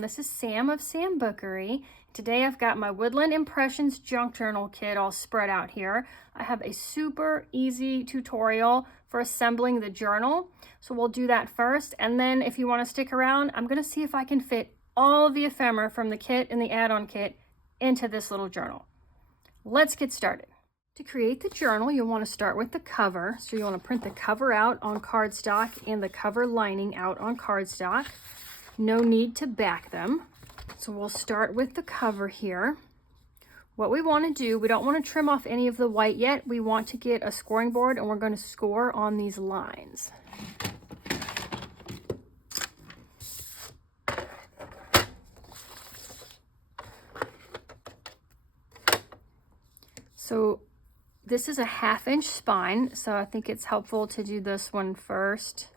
This is Sam of Sambookery. Today I've got my Woodland Impressions junk journal kit all spread out here. I have a super easy tutorial for assembling the journal. So we'll do that first, and then if you want to stick around, I'm going to see if I can fit all of the ephemera from the kit and the add-on kit into this little journal. Let's get started. To create the journal, you'll want to start with the cover. So you want to print the cover out on cardstock and the cover lining out on cardstock. No need to back them. So we'll start with the cover here. What we want to do, we don't want to trim off any of the white yet. We want to get a scoring board and we're going to score on these lines. So this is a 1/2 inch spine, so I think it's helpful to do this one first.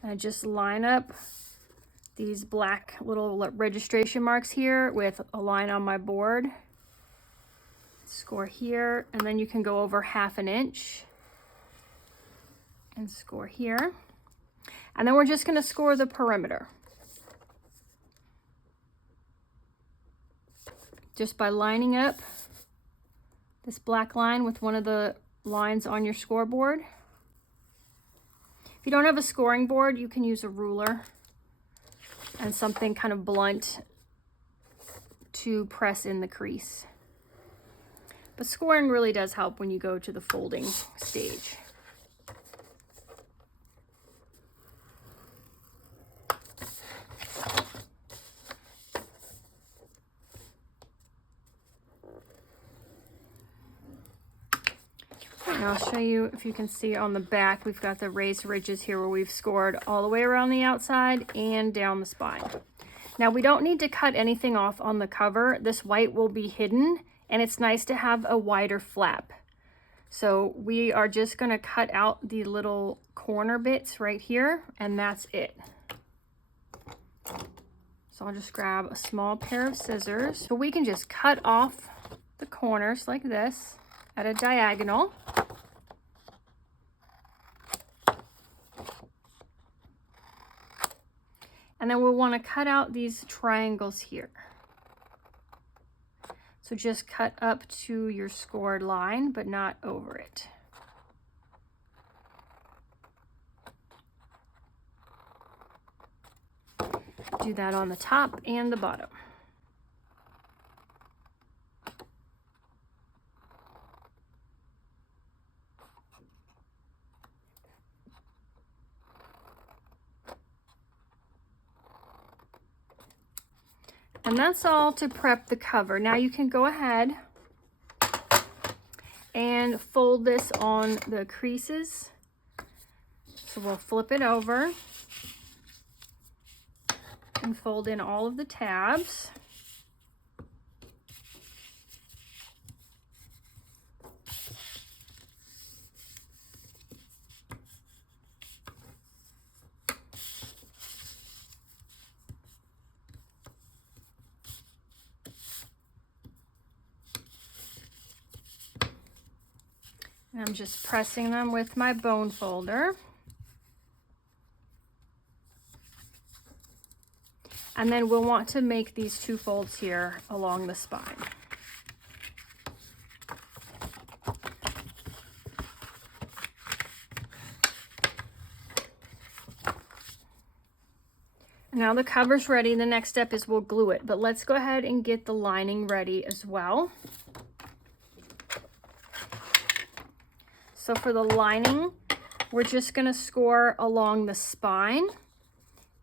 I just line up these black little registration marks here with a line on my board. Score here, and then you can go over 1/2 inch and score here. And then we're just going to score the perimeter. Just by lining up this black line with one of the lines on your scoreboard. If you don't have a scoring board, you can use a ruler and something kind of blunt to press in the crease. But scoring really does help when you go to the folding stage. And I'll show you, if you can see on the back, we've got the raised ridges here where we've scored all the way around the outside and down the spine. Now we don't need to cut anything off on the cover. This white will be hidden, and it's nice to have a wider flap. So we are just going to cut out the little corner bits right here, and that's it. So I'll just grab a small pair of scissors. So we can just cut off the corners like this at a diagonal. And then we'll want to cut out these triangles here. So just cut up to your scored line, but not over it. Do that on the top and the bottom. And that's all to prep the cover. Now you can go ahead and fold this on the creases. So we'll flip it over and fold in all of the tabs. And I'm just pressing them with my bone folder. And then we'll want to make these 2 folds here along the spine. Now the cover's ready. The next step is we'll glue it, but let's go ahead and get the lining ready as well. So for the lining, we're just going to score along the spine.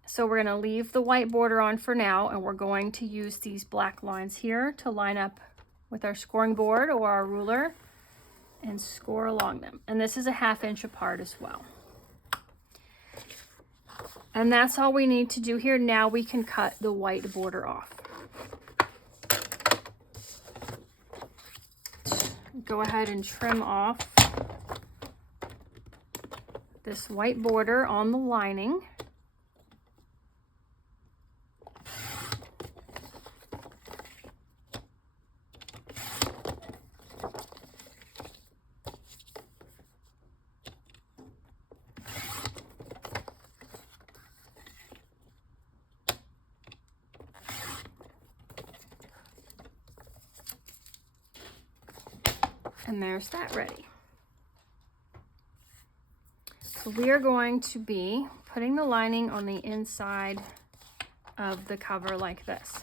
So we're going to leave the white border on for now, and we're going to use these black lines here to line up with our scoring board or our ruler and score along them. And this is a 1/2 inch apart as well. And that's all we need to do here. Now we can cut the white border off. Go ahead and trim off this white border on the lining. And there's that ready. So we are going to be putting the lining on the inside of the cover like this.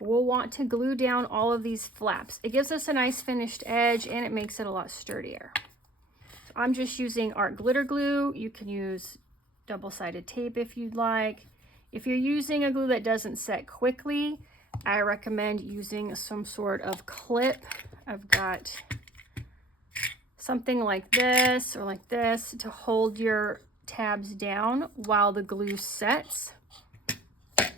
We'll want to glue down all of these flaps. It gives us a nice finished edge and it makes it a lot sturdier. So I'm just using art glitter glue. You can use double-sided tape if you'd like. If you're using a glue that doesn't set quickly, I recommend using some sort of clip. I've got something like this or like this to hold your tabs down while the glue sets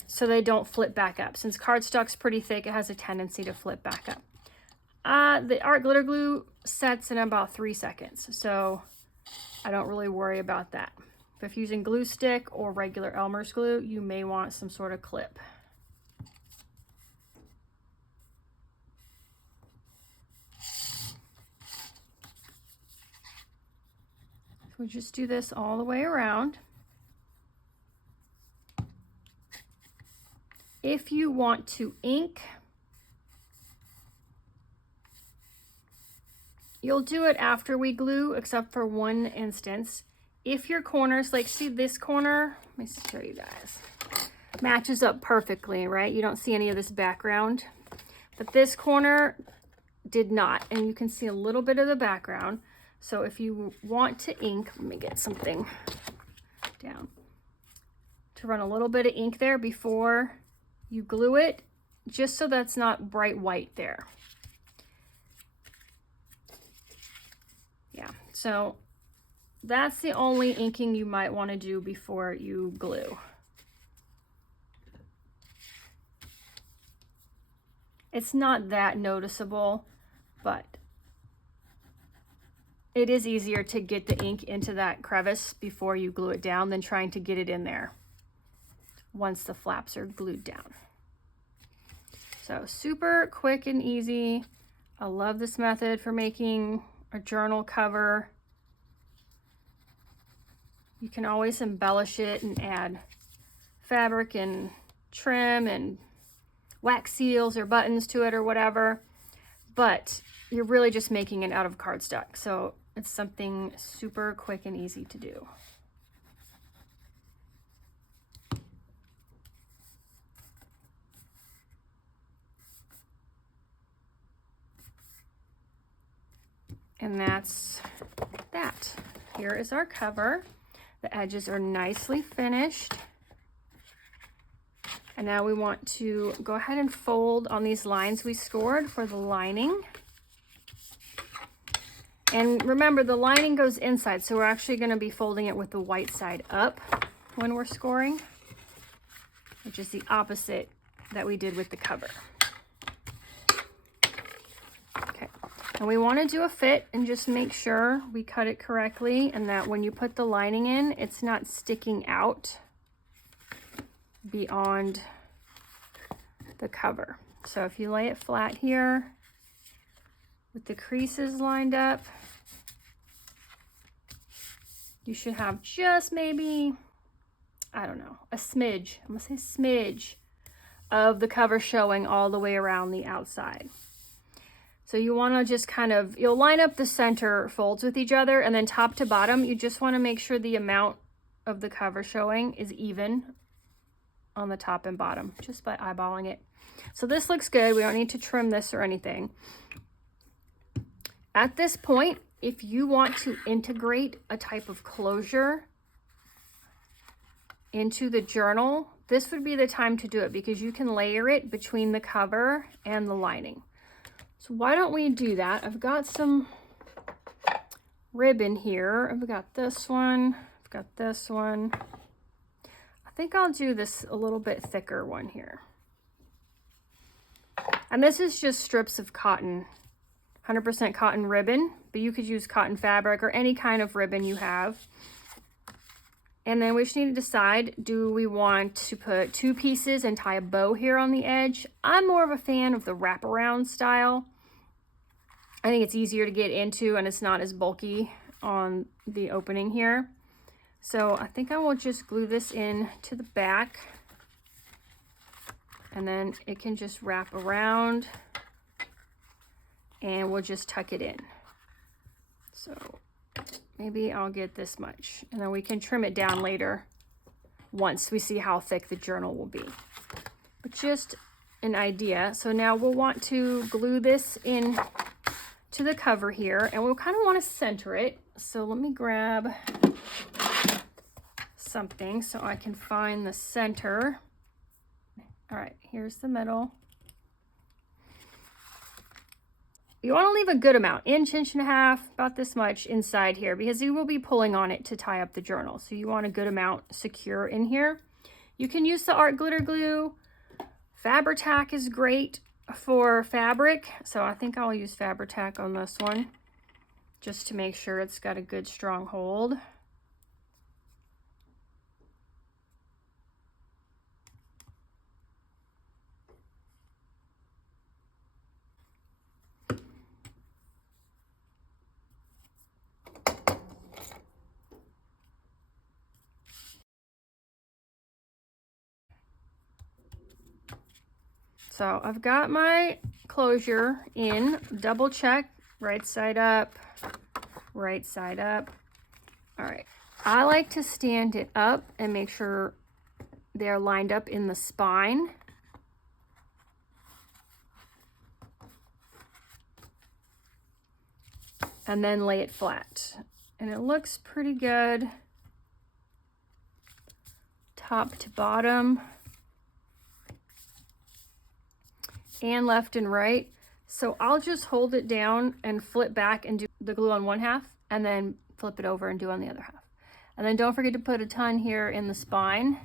so they don't flip back up. Since cardstock's pretty thick, it has a tendency to flip back up. The art glitter glue sets in about 3 seconds, so I don't really worry about that. But if you're using glue stick or regular Elmer's glue, you may want some sort of clip. We just do this all the way around. If you want to ink, you'll do it after we glue, except for one instance. If your corners, like see this corner, let me show you guys, matches up perfectly, right? You don't see any of this background, but this corner did not, and you can see a little bit of the background. So if you want to ink, let me get something down to run a little bit of ink there before you glue it, just so that's not bright white there. Yeah, so that's the only inking you might want to do before you glue. It's not that noticeable, but it is easier to get the ink into that crevice before you glue it down than trying to get it in there once the flaps are glued down. So super quick and easy. I love this method for making a journal cover. You can always embellish it and add fabric and trim and wax seals or buttons to it or whatever, but you're really just making it out of cardstock. So it's something super quick and easy to do. And that's that. Here is our cover. The edges are nicely finished. And now we want to go ahead and fold on these lines we scored for the lining. And remember, the lining goes inside, so we're actually going to be folding it with the white side up when we're scoring, which is the opposite that we did with the cover. Okay, and we want to do a fit and just make sure we cut it correctly and that when you put the lining in, it's not sticking out beyond the cover. So if you lay it flat here with the creases lined up, you should have just maybe, I don't know, a smidge, I'm gonna say smidge of the cover showing all the way around the outside. So you wanna just kind of, you'll line up the center folds with each other, and then top to bottom, you just wanna make sure the amount of the cover showing is even on the top and bottom, just by eyeballing it. So this looks good. We don't need to trim this or anything. At this point, if you want to integrate a type of closure into the journal, this would be the time to do it because you can layer it between the cover and the lining. So why don't we do that? I've got some ribbon here. I've got this one. I've got this one. I think I'll do this a little bit thicker one here. And this is just strips of cotton, 100% cotton ribbon, but you could use cotton fabric or any kind of ribbon you have. And then we just need to decide, do we want to put 2 pieces and tie a bow here on the edge? I'm more of a fan of the wraparound style. I think it's easier to get into and it's not as bulky on the opening here. So I think I will just glue this in to the back, and then it can just wrap around and we'll just tuck it in. So maybe I'll get this much, and then we can trim it down later once we see how thick the journal will be. But just an idea. So now we'll want to glue this in to the cover here, and we'll kind of want to center it. So let me grab something so I can find the center. All right, here's the middle. You want to leave a good amount, inch and a half, about this much inside here, because you will be pulling on it to tie up the journal. So you want a good amount secure in here. You can use the art glitter glue. Fabri-Tac is great for fabric, so I think I'll use Fabri-Tac on this one just to make sure it's got a good strong hold. So I've got my closure in, double check, right side up, right side up. All right, I like to stand it up and make sure they're lined up in the spine. And then lay it flat. And it looks pretty good, top to bottom. And left and right. So I'll just hold it down and flip back and do the glue on one half, and then flip it over and do on the other half. And then don't forget to put a ton here in the spine.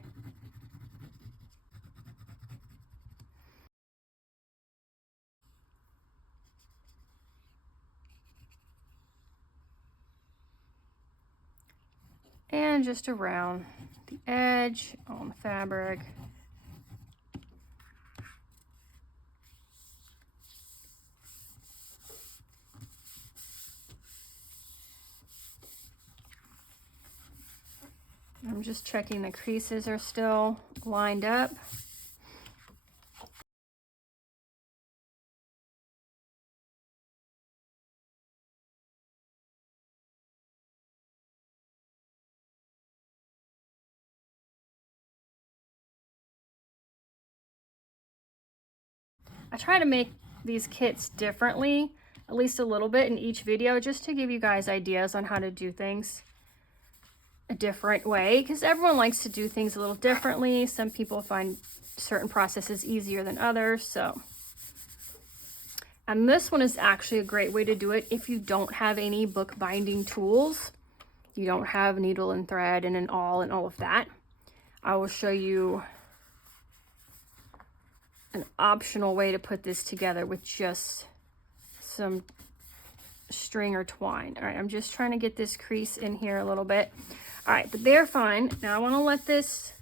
And just around the edge on the fabric. I'm just checking the creases are still lined up. I try to make these kits differently, at least a little bit in each video, just to give you guys ideas on how to do things a different way, because everyone likes to do things a little differently. Some people find certain processes easier than others. So, and this one is actually a great way to do it if you don't have any book binding tools. You don't have needle and thread and an awl and all of that. I will show you an optional way to put this together with just some string or twine. All right, I'm just trying to get this crease in here a little bit. All right, but they're fine. Now I want to let this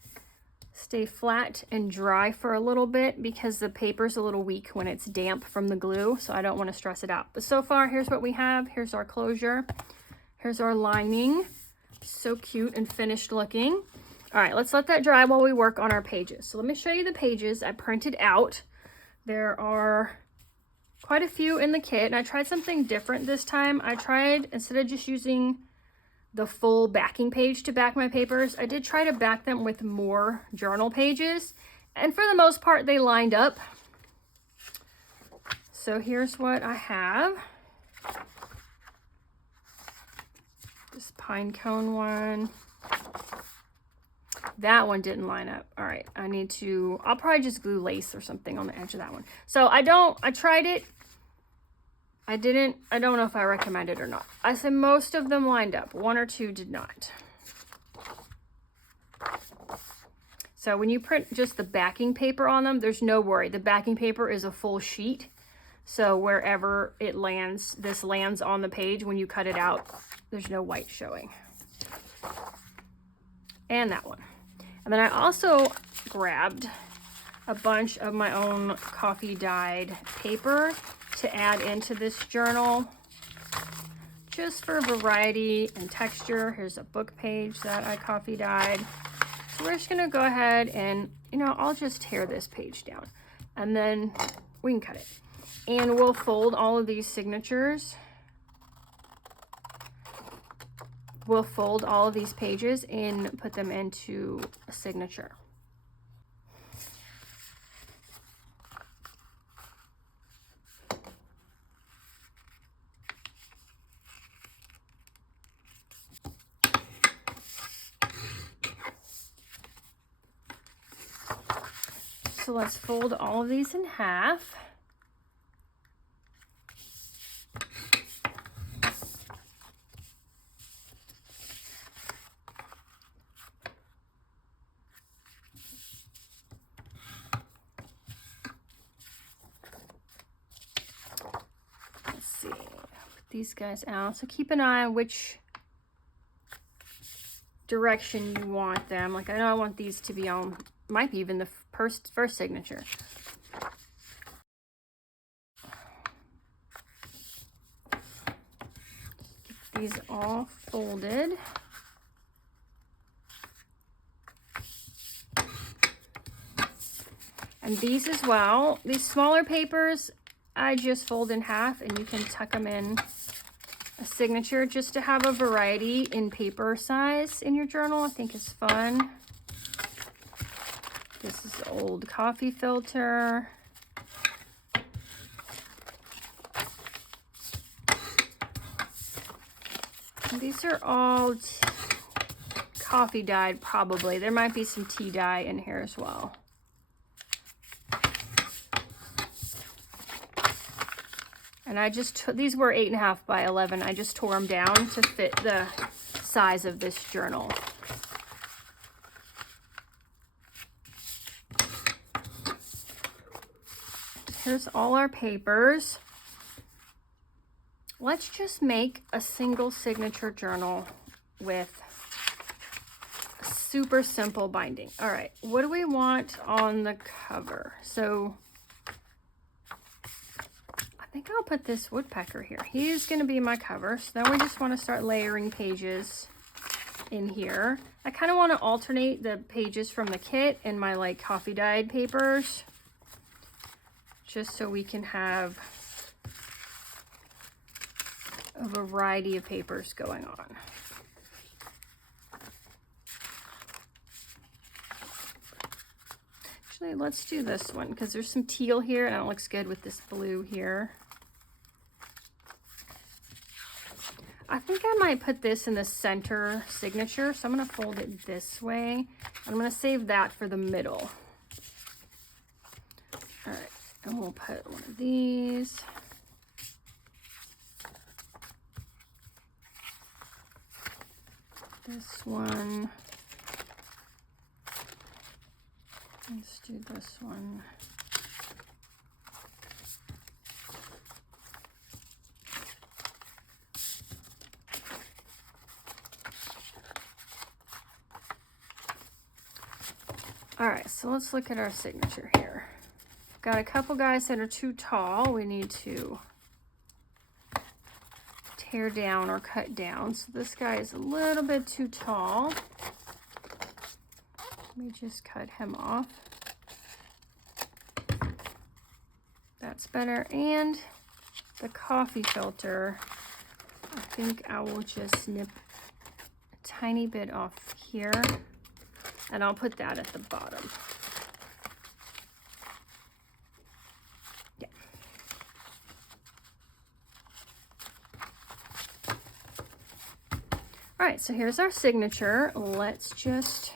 stay flat and dry for a little bit because the paper's a little weak when it's damp from the glue, so I don't want to stress it out. But so far, here's what we have. Here's our closure. Here's our lining. So cute and finished looking. All right, let's let that dry while we work on our pages. So let me show you the pages I printed out. There are quite a few in the kit, and I tried something different this time. I tried, instead of just using the full backing page to back my papers, I did try to back them with more journal pages, and for the most part they lined up. So here's what I have. This pine cone one. That one didn't line up. All right, I'll probably just glue lace or something on the edge of that one. So I tried it. I don't know if I recommend it or not. I said most of them lined up. One or two did not. So when you print just the backing paper on them, there's no worry. The backing paper is a full sheet. So wherever it lands, this lands on the page, when you cut it out, there's no white showing. And that one. And then I also grabbed a bunch of my own coffee dyed paper to add into this journal, just for variety and texture. Here's a book page that I coffee dyed. So we're just gonna go ahead and, I'll just tear this page down and then we can cut it. And we'll fold all of these signatures we'll fold all of these pages and put them into a signature. So let's fold all of these in half. Let's see, put these guys out. So keep an eye on which direction you want them. Like I know I want these to be on, might be even the first signature. Get these all folded. And these as well, these smaller papers, I just fold in half and you can tuck them in a signature just to have a variety in paper size in your journal. I think is fun. This is old coffee filter. And these are all coffee dyed probably. There might be some tea dye in here as well. And I just, these were 8.5 by 11. I just tore them down to fit the size of this journal. Here's all our papers. Let's just make a single signature journal with a super simple binding. All right, what do we want on the cover? So I think I'll put this woodpecker here. He's gonna be my cover. So then we just wanna start layering pages in here. I kind of want to alternate the pages from the kit and my like coffee dyed papers, just so we can have a variety of papers going on. Actually, let's do this one because there's some teal here and it looks good with this blue here. I think I might put this in the center signature, so I'm going to fold it this way. I'm going to save that for the middle. All right, and we'll put one of these. This one. Let's do this one. All right, so let's look at our signature here. Got a couple guys that are too tall. We need to tear down or cut down. So this guy is a little bit too tall. Let me just cut him off. That's better. And the coffee filter, I think I will just snip a tiny bit off here. And I'll put that at the bottom. Yeah. All right, so here's our signature. Let's just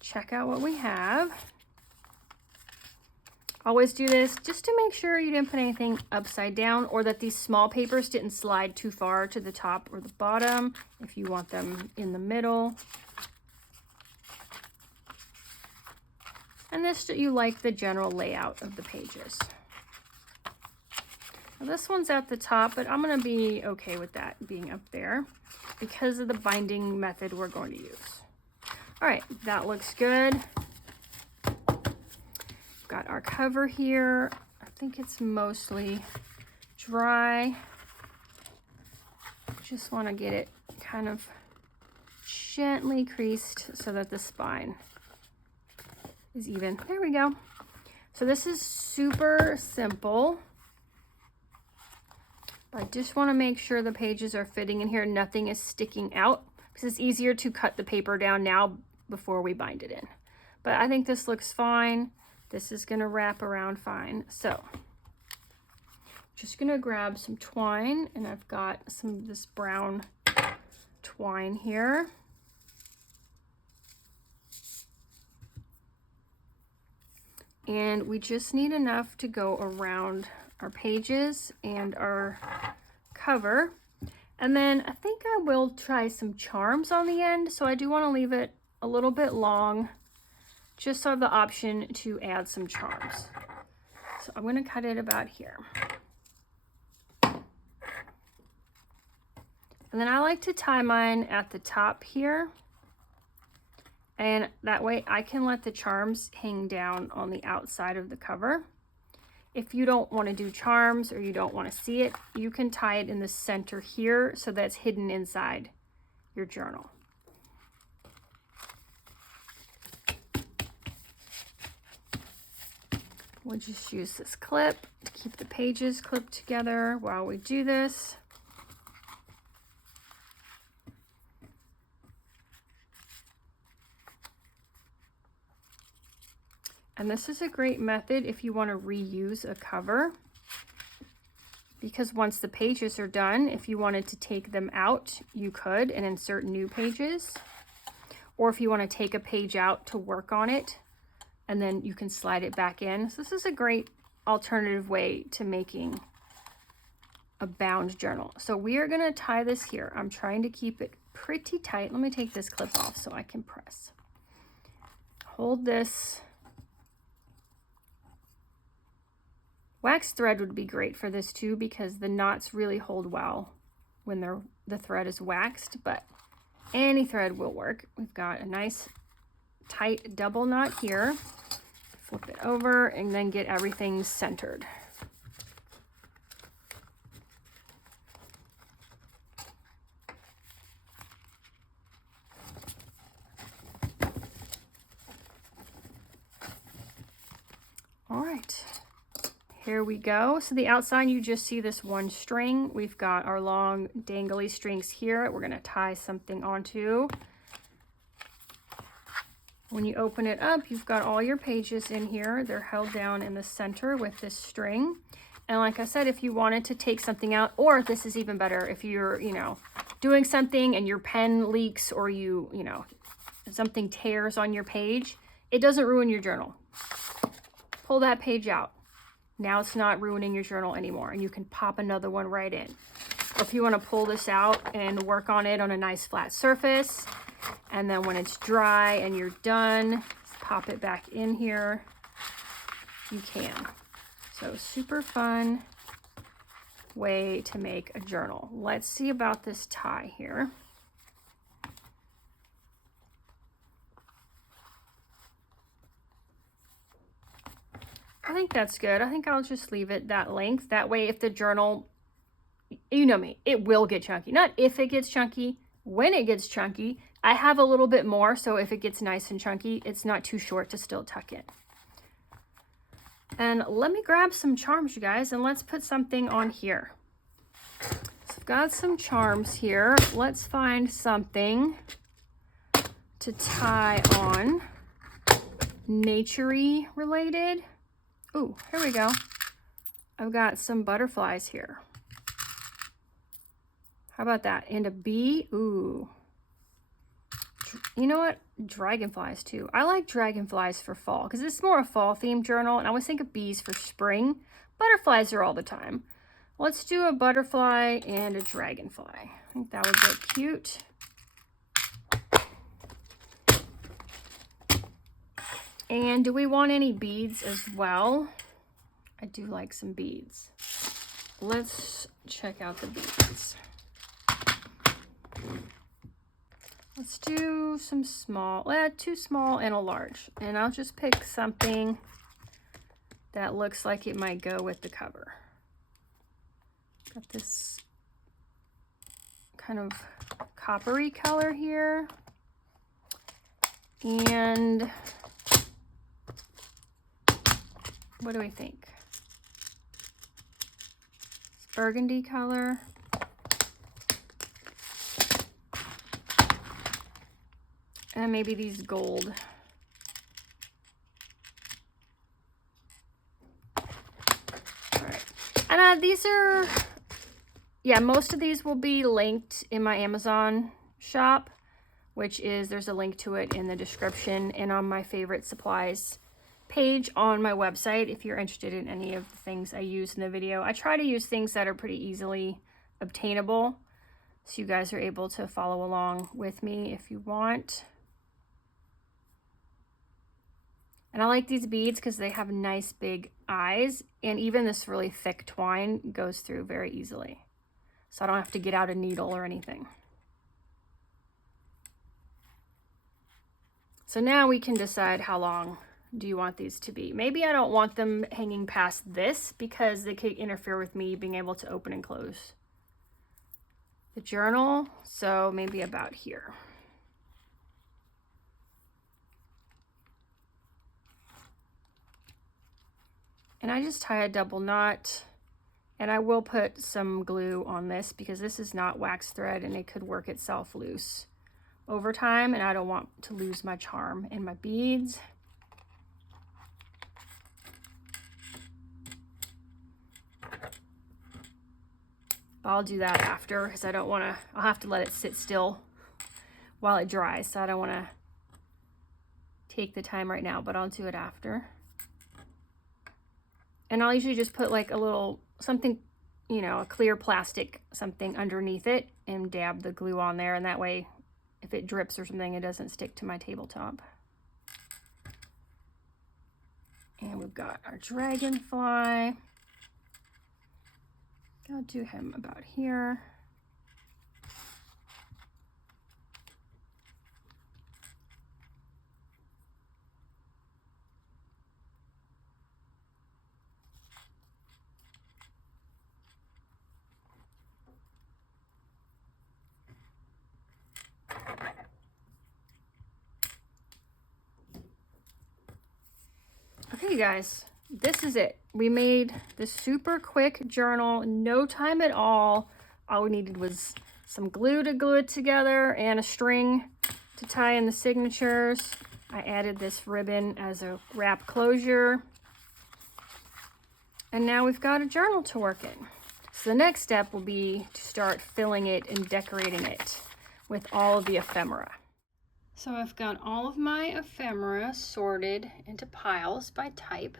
check out what we have. Always do this just to make sure you didn't put anything upside down or that these small papers didn't slide too far to the top or the bottom if you want them in the middle. And this, you like the general layout of the pages. Now this one's at the top, but I'm going to be okay with that being up there because of the binding method we're going to use. All right, that looks good. Got our cover here. I think it's mostly dry. Just want to get it kind of gently creased so that the spine is even. There we go. So this is super simple. I just want to make sure the pages are fitting in here. Nothing is sticking out because it's easier to cut the paper down now before we bind it in. But I think this looks fine. This is going to wrap around fine. So just going to grab some twine, and I've got some of this brown twine here. And we just need enough to go around our pages and our cover. And then I think I will try some charms on the end. So I do want to leave it a little bit long, just so I have the option to add some charms. So I'm going to cut it about here. And then I like to tie mine at the top here. And that way I can let the charms hang down on the outside of the cover. If you don't want to do charms or you don't want to see it, you can tie it in the center here so that's hidden inside your journal. We'll just use this clip to keep the pages clipped together while we do this. And this is a great method if you want to reuse a cover, because once the pages are done, if you wanted to take them out, you could and insert new pages. Or if you want to take a page out to work on it, and then you can slide it back in. So this is a great alternative way to making a bound journal. So we are going to tie this here. I'm trying to keep it pretty tight. Let me take this clip off so I can press. Hold this. Wax thread would be great for this too, because the knots really hold well when the thread is waxed, but any thread will work. We've got a nice tight double knot here. Flip it over and then get everything centered. All right. Here we go. So the outside, you just see this one string. We've got our long dangly strings here. We're going to tie something onto. When you open it up, you've got all your pages in here. They're held down in the center with this string. And like I said, if you wanted to take something out, or this is even better, if you're, doing something and your pen leaks, or something tears on your page, it doesn't ruin your journal. Pull that page out. Now it's not ruining your journal anymore, and you can pop another one right in. Or if you want to pull this out and work on it on a nice flat surface, and then when it's dry and you're done, pop it back in here, you can. So super fun way to make a journal. Let's see about this tie here. I think that's good. I think I'll just leave it that length. That way, if the journal, you know me, it will get chunky. Not if it gets chunky, when it gets chunky. I have a little bit more, so if it gets nice and chunky, it's not too short to still tuck in. And let me grab some charms, you guys, and let's put something on here. So I've got some charms here. Let's find something to tie on, nature-y related. Ooh, here we go. I've got some butterflies here. How about that? And a bee. Ooh. You know what? Dragonflies too. I like dragonflies for fall because it's more a fall themed journal, and I always think of bees for spring. Butterflies are all the time. Let's do a butterfly and a dragonfly. I think that would look cute. And do we want any beads as well? I do like some beads. Let's check out the beads. Let's do some small, two small and a large. And I'll just pick something that looks like it might go with the cover. Got this kind of coppery color here. And what do we think? burgundy color. And maybe these gold. All right. And these are, yeah, most of these will be linked in my Amazon shop, which is, there's a link to it in the description and on my favorite supplies page on my website if you're interested in any of the things I use in the video. I try to use things that are pretty easily obtainable, so you guys are able to follow along with me if you want. And I like these beads because they have nice big eyes, and even this really thick twine goes through very easily. So I don't have to get out a needle or anything. So now we can decide how long do you want these to be. Maybe I don't want them hanging past this because they could interfere with me being able to open and close the journal. So maybe about here. And I just tie a double knot, and I will put some glue on this because this is not wax thread and it could work itself loose over time, and I don't want to lose my charm in my beads. I'll do that after because I don't want to, I'll have to let it sit still while it dries, so I don't want to take the time right now, but I'll do it after. And I'll usually just put like a little something, you know, a clear plastic something underneath it and dab the glue on there, and that way if it drips or something, it doesn't stick to my tabletop. And we've got our dragonfly. I'll do him about here. Okay, you guys, this is it. We made this super quick journal, no time at all. All we needed was some glue to glue it together and a string to tie in the signatures. I added this ribbon as a wrap closure. And now we've got a journal to work in. So the next step will be to start filling it and decorating it with all of the ephemera. So I've got all of my ephemera sorted into piles by type.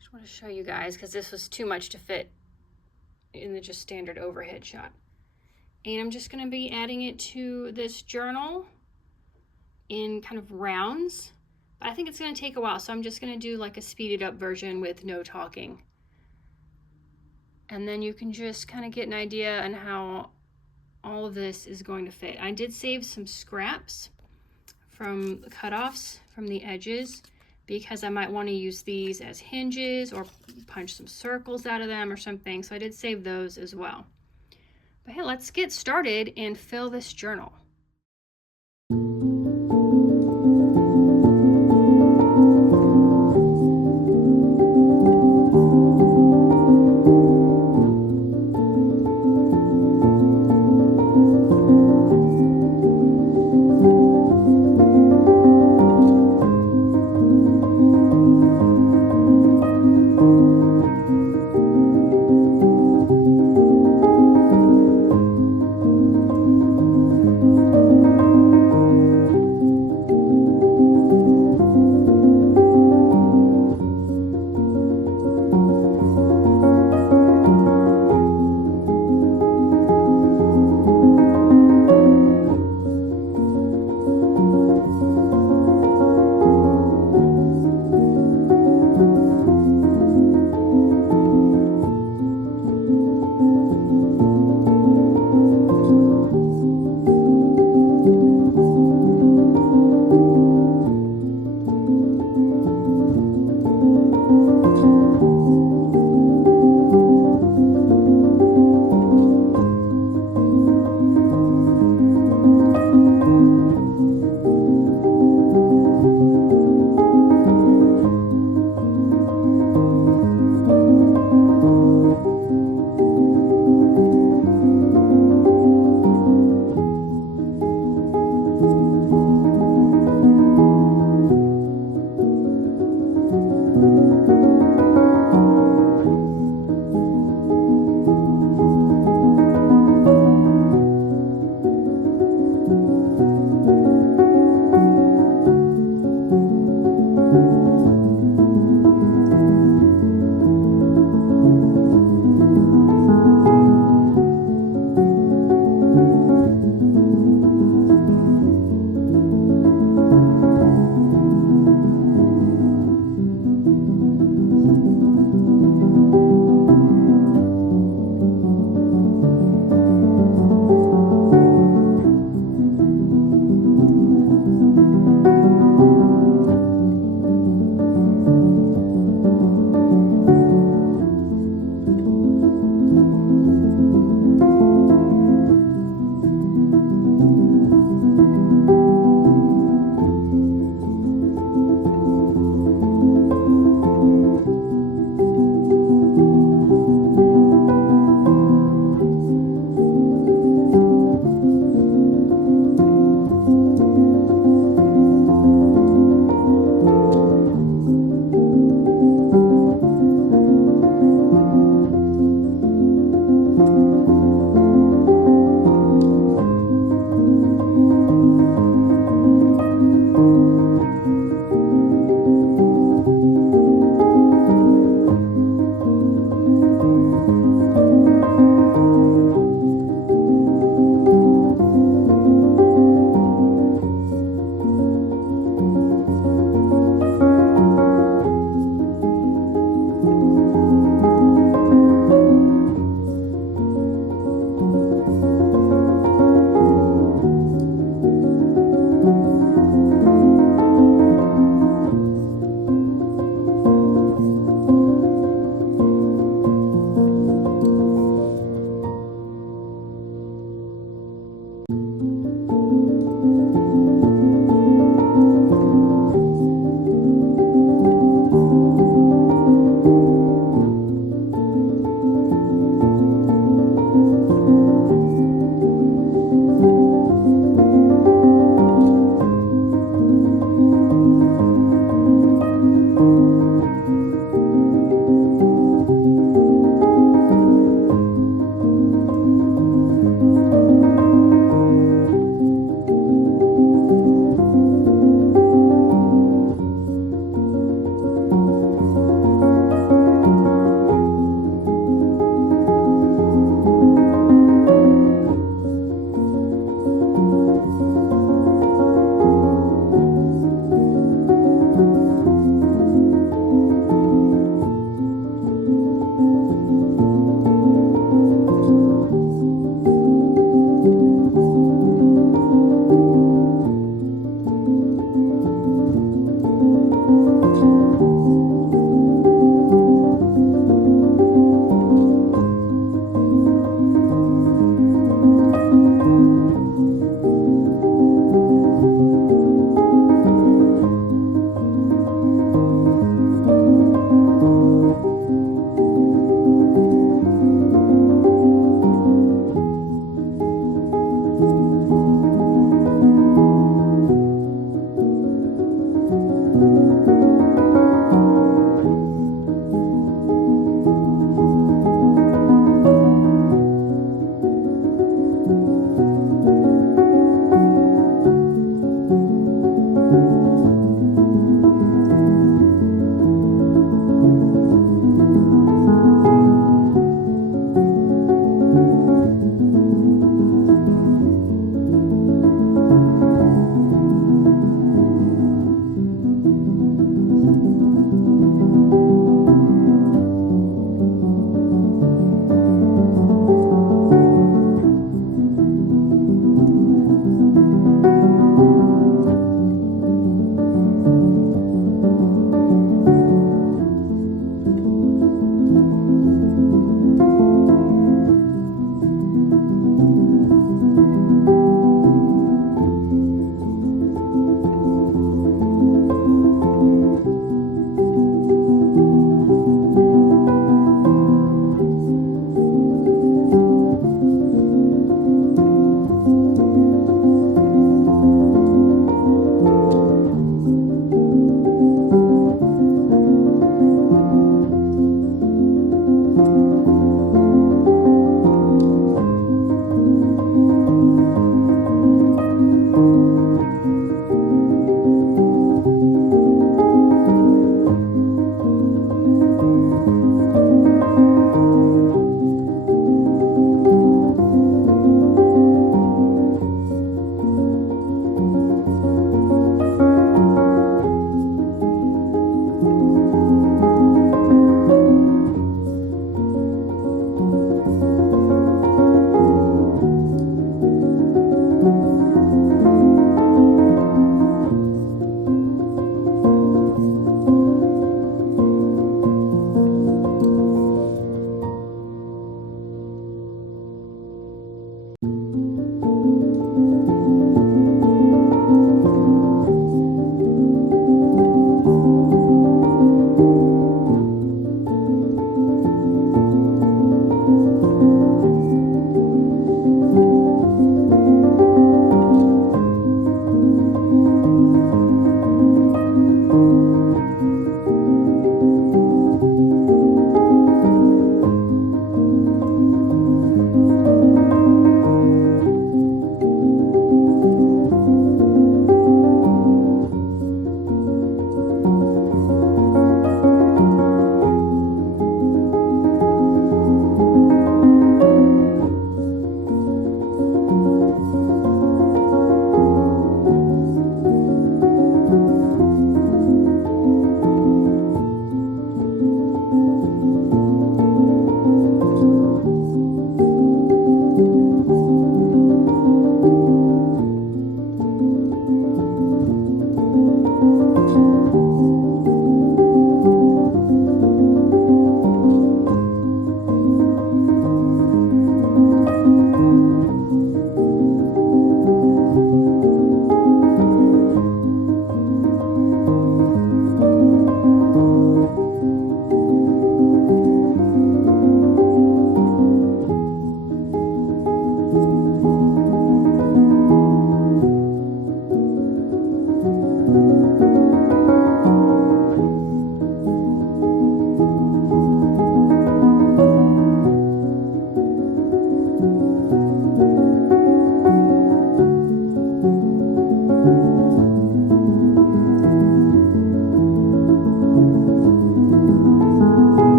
Just want to show you guys because this was too much to fit in the just standard overhead shot. And I'm just going to be adding it to this journal in kind of rounds. But I think it's going to take a while, so I'm just going to do like a speeded up version with no talking. And then you can just kind of get an idea on how all of this is going to fit. I did save some scraps from the cutoffs from the edges because I might want to use these as hinges or punch some circles out of them or something. So I did save those as well. But hey, let's get started and fill this journal.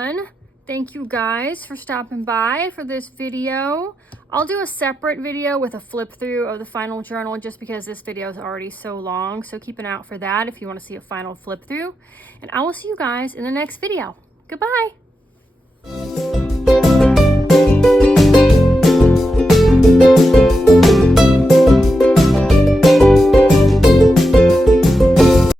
fun. Thank you guys for stopping by for this video. I'll do a separate video with a flip through of the final journal just because this video is already so long. So keep an eye out for that if you want to see a final flip through. And I will see you guys in the next video. Goodbye.